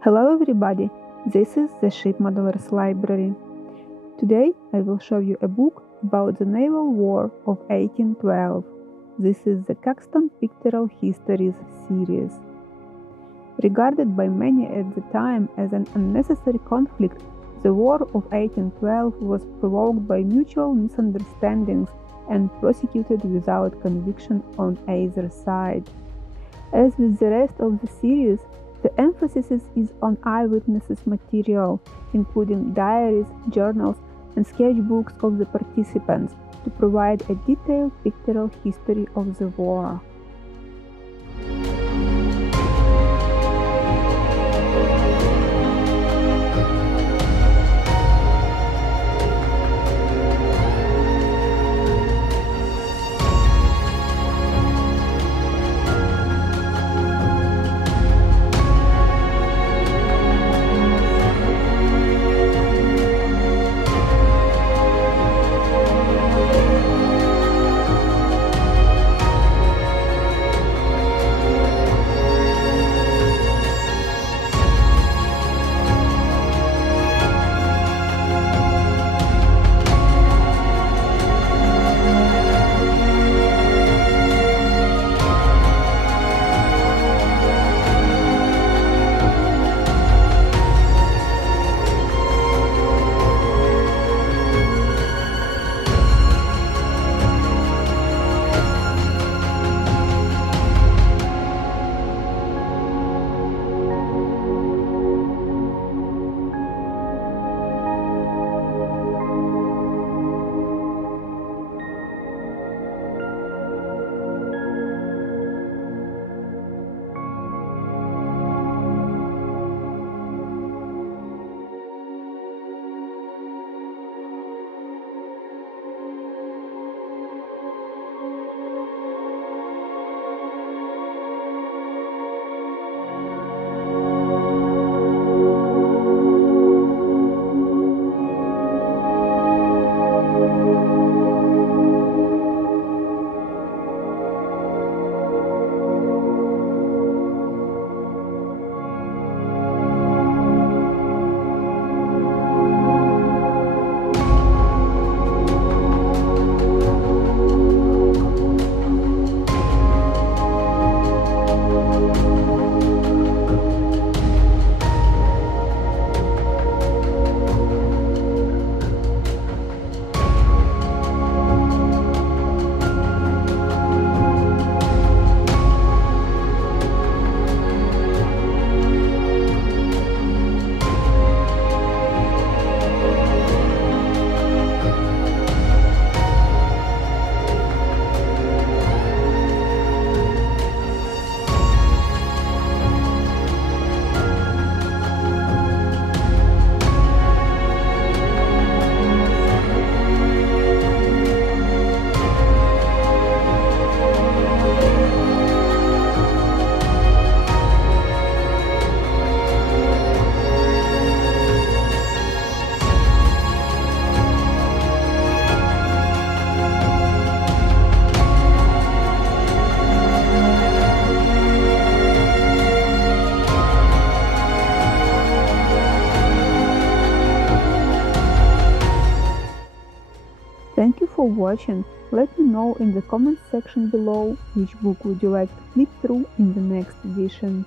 Hello everybody, this is the Ship Modelers Library. Today I will show you a book about the Naval War of 1812. This is the Caxton Pictorial Histories series. Regarded by many at the time as an unnecessary conflict, the War of 1812 was provoked by mutual misunderstandings and prosecuted without conviction on either side. As with the rest of the series, the emphasis is on eyewitnesses material, including diaries, journals, and sketchbooks of the participants, to provide a detailed pictorial history of the war. Thank you for watching. Let me know in the comments section below which book would you like to flip through in the next edition.